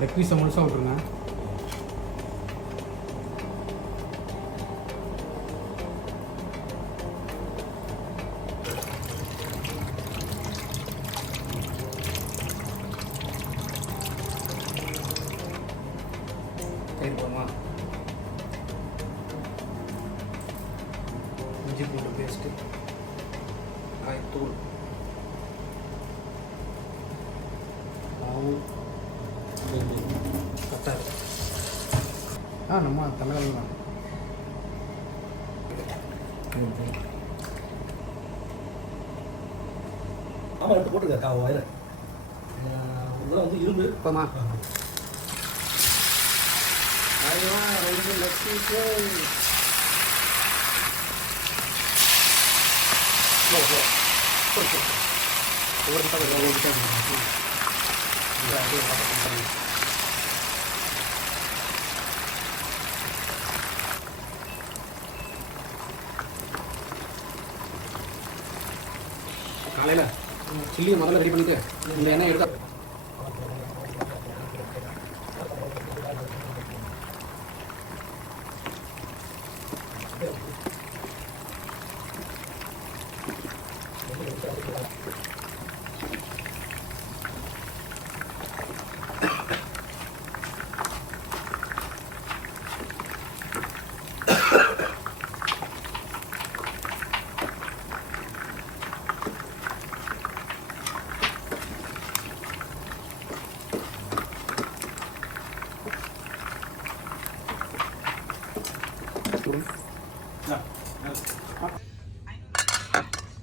Leg பீஸை முழுசாக விட்ருங்க. தயிர் போமா, இஞ்சி பூண்டு பேஸ்ட்டு, காய்த்தூள், மாவு, கத்தாரு. நம்ம தலைவல் தான். ஆமாம், எடுத்து போட்டுருக்கா வயல இதெல்லாம் வந்து இரும்பு இப்போமா ரெண்டு லட்சத்துக்கு காலையில் சில்லியை முதல்ல ரெடி பண்ணிட்டு இந்த எண்ணெய் எடுத்து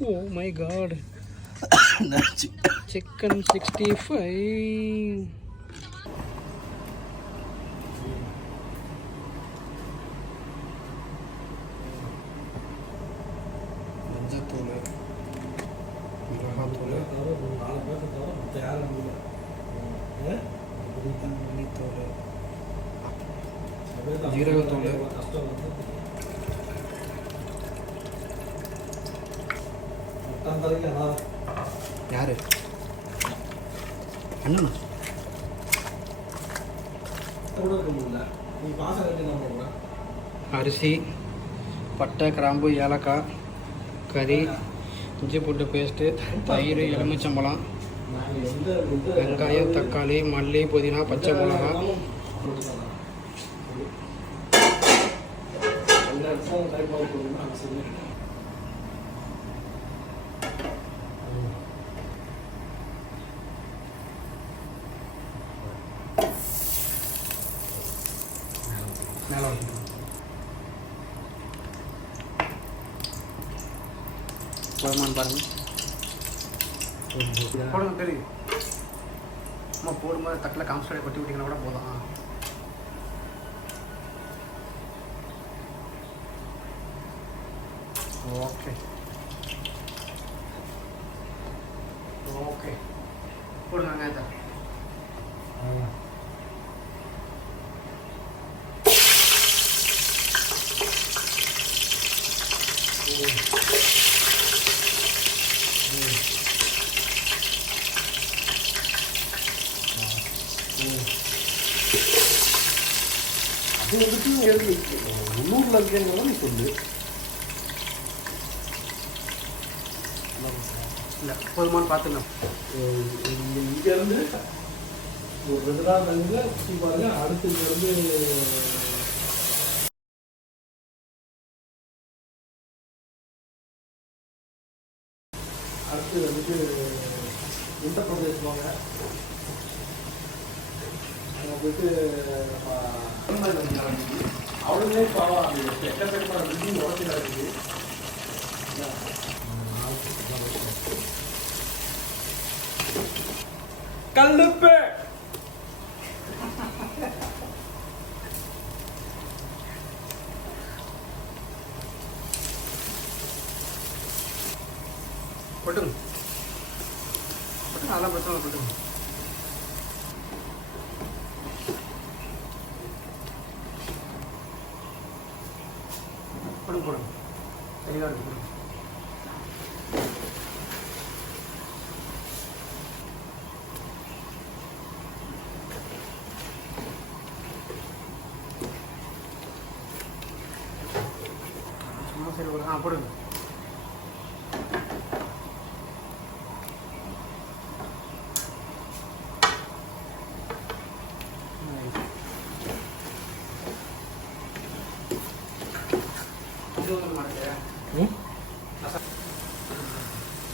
Oh my god. Chicken 65. மஞ்சத்தூள், மிளகாத்தூள், மல்லித்தூள், ஜீரகத்தூள், யாரு அண்ணா அரிசி, பட்டை, கிராம்பு, ஏலக்காய், கறி, இஞ்சி பூண்டு பேஸ்ட்டு, தயிர், எலுமிச்சம்பழம், வெங்காயம், தக்காளி, மல்லி, புதினா, பச்சை மிளகா, மேலே வைக்கணும். போதுமானு பாருங்கள். போடுங்க தெரியும். அம்மா போடும்போது தட்டில் காம்ஸ்டரை கொட்டி விட்டிங்கன்னா கூட போதும். ஓகே ஓகே போடுங்க வெங்காயத்தை. அது வந்துட்டு உள்ளூரில் இருக்கிறவங்களாம் நீ சொல்லு. இல்லை போதுமானு பார்த்துக்கலாம். இங்கேருந்து ஒரு 2 நாள் தங்க சுற்றி பாருங்க. அடுத்து இங்கேருந்து அடுத்து வந்துட்டு உத்தரப்பிரதேஷ் வாங்க. அங்கே போயிட்டு அவளுமே பாவம் அது எக்கச்சக்கமான பில்டிங் உடச்சி நடக்குது. கல்லுப்பு போட்டுங்க போட்டுங்க, அதெல்லாம் பிரச்சனை போட்டுங்க. போடுங்க போடுங்க, தெளிவாக இருக்கு. போடுங்க. போடுங்க.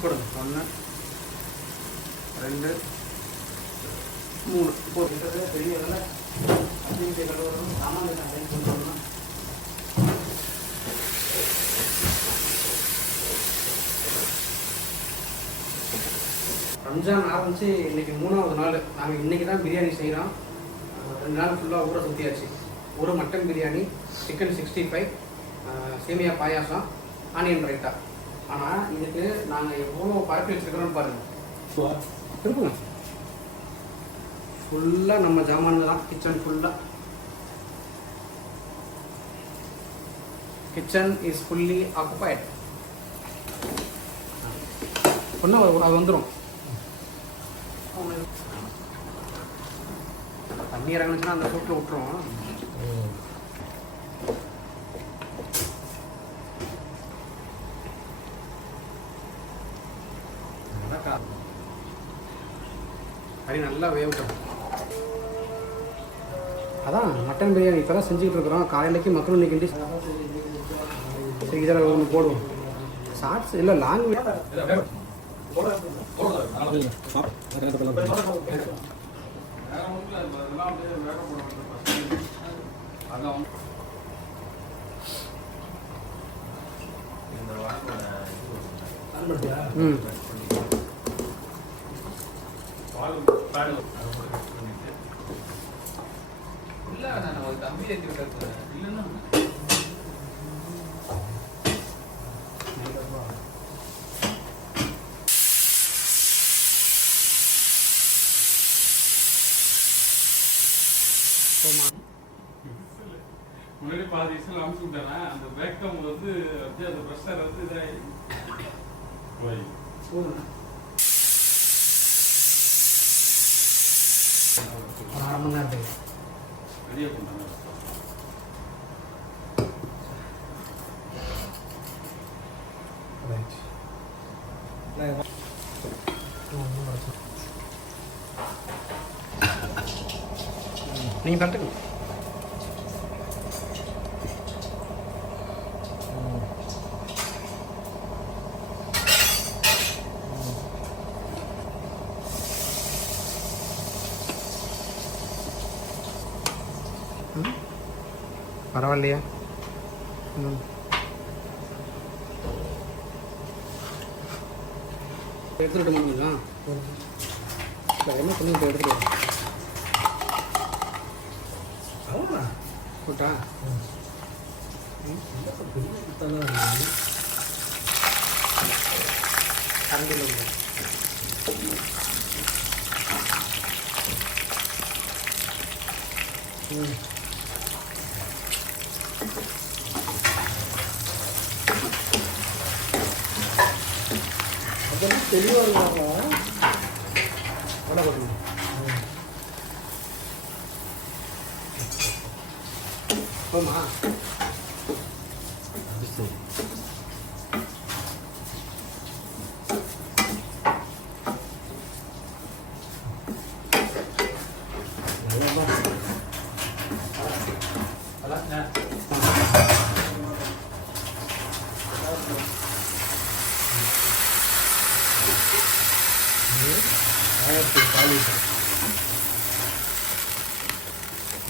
கொடுங்க. 1 2 3 போட்டு பெரிய ரம்ஜான் ஆரம்பிச்சு இன்னைக்கு 3வது நாள். நாங்கள் இன்னைக்கு தான் பிரியாணி செய்கிறோம். 2 நாள் ஃபுல்லாக ஊரை சுற்றியாச்சு. ஒரு மட்டன் பிரியாணி, சிக்கன் 65, சேமியா பாயாசம், ஆனியன் ரைத்தா. ஆனால் இதுக்கு நாங்கள் எவ்வளோ பரப்பி வச்சுருக்கிறோன்னு பாருங்கள். இருக்குங்க ஃபுல்லாக நம்ம ஜாமான்கள் தான். கிச்சன் ஃபுல்லாக, கிச்சன் இஸ் ஃபுல்லி ஆக்குபைட். ஒன்றும் அது வந்துடும். தண்ணி இறங்குச்சுன்னா அந்த சூட்டில் விட்டுருவோம். கறி நல்லா வேகட்டும். அதான் மட்டன் பிரியாணி இப்போ தான் செஞ்சுக்கிட்டு இருக்கிறோம். காலையிலைக்கு மக்கள் கிண்டி சரி இதில் ஒன்று போடுவோம். ஷார்ட்ஸ் இல்லை லாங் முன்னாடி பாதி விசில் அமுச்சு விட்டேன். அந்த வேக்கம் வந்து அப்படியே அந்த ப்ரெஷர் வந்து இதாகி ஒரு 1/2 மணி நேரத்துக்கு ரெடியாக பண்ணுறாங்க. நீங்கள் தட்டுங்க. பரவாயில்லையா? எடுத்துகிட்டு முடியுங்களா? என்ன பண்ணி இப்போ எடுத்துகிட்டு போட்டா கரண்டில் அதெல்லாம் தெளிவாக இருக்காங்க. வடை போட்டுங்க. போமா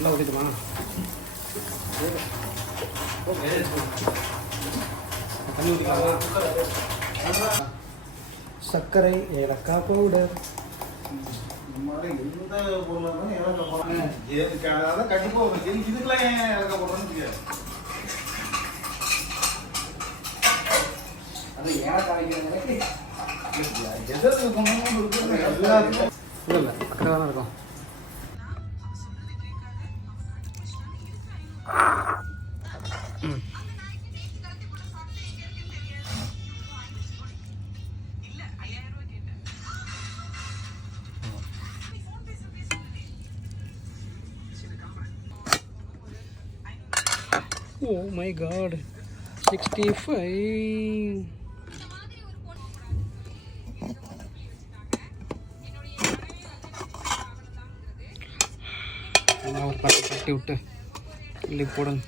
நல்லா ஊற்றிட்டுமா? தண்ணி ஊற்றிக்கலாம். சர்க்கரை, ஏலக்காய் பவுடர், எந்த பொருளாக இருந்தாலும் ஏலக்காய் போடுறாங்க. அதான் கண்டிப்பாக இதுக்கெல்லாம் ஏன் ஏலக்காய் போடுறோன்னு தெரியாது. அது ஏலக்காய் வைக்கிறதுக்கு எதற்கு கொண்டாலும் இருக்குது எல்லாத்துக்கும். இல்லை பக்கத்தில் தானே இருக்கும். Oh my god. 65. ஒரு பத்து தட்டி விட்டு இல்லை போடுங்க.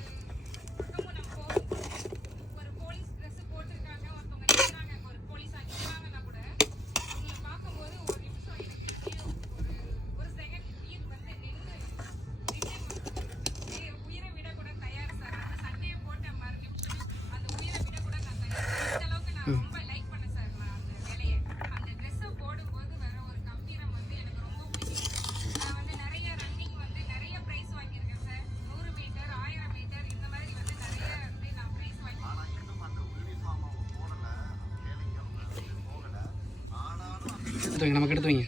நமக்கு எடுத்து வைங்க.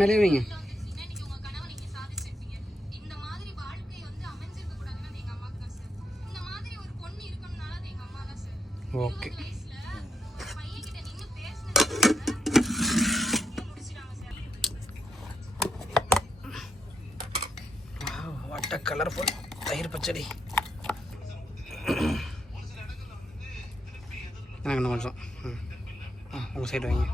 மேலே வைங்க. ஓகே. வாட்ட கலர்ஃபுல் தயிர் பச்சடி. எனக்கு இன்னும் கொஞ்சம் உங்கள் சைடு வைங்க.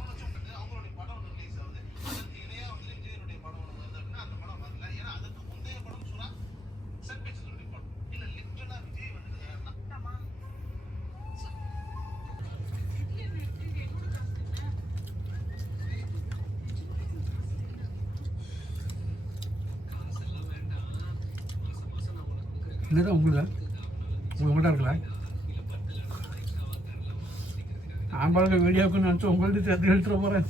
என்னதான் உங்கள்கிட்ட இருக்கல ஆம்பாளுக்கு வீடியோவுக்கு நினச்சி உங்கள்கிட்ட சேர்த்து எடுத்துகிட்டு போகிறேன்.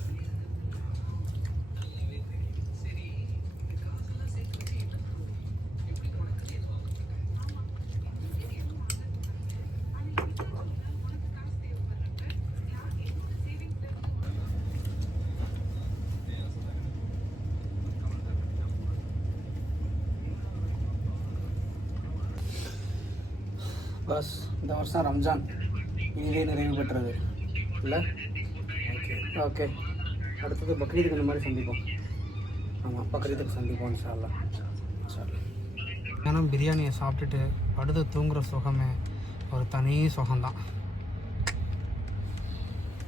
பஸ் இந்த வருஷம் ரம்ஜான் இனிதே நிறைவு பெற்றது இல்லை? ஓகே. அடுத்தது பக்ரீதுக்கு இந்த மாதிரி சந்திப்போம். ஆமாம், பக்ரீதுக்கு சந்திப்போம் இன்ஷா அல்லாஹ். ஏன்னா பிரியாணியை சாப்பிட்டுட்டு அடுத்து தூங்குகிற சுகமே ஒரு தனி சுகம்தான்.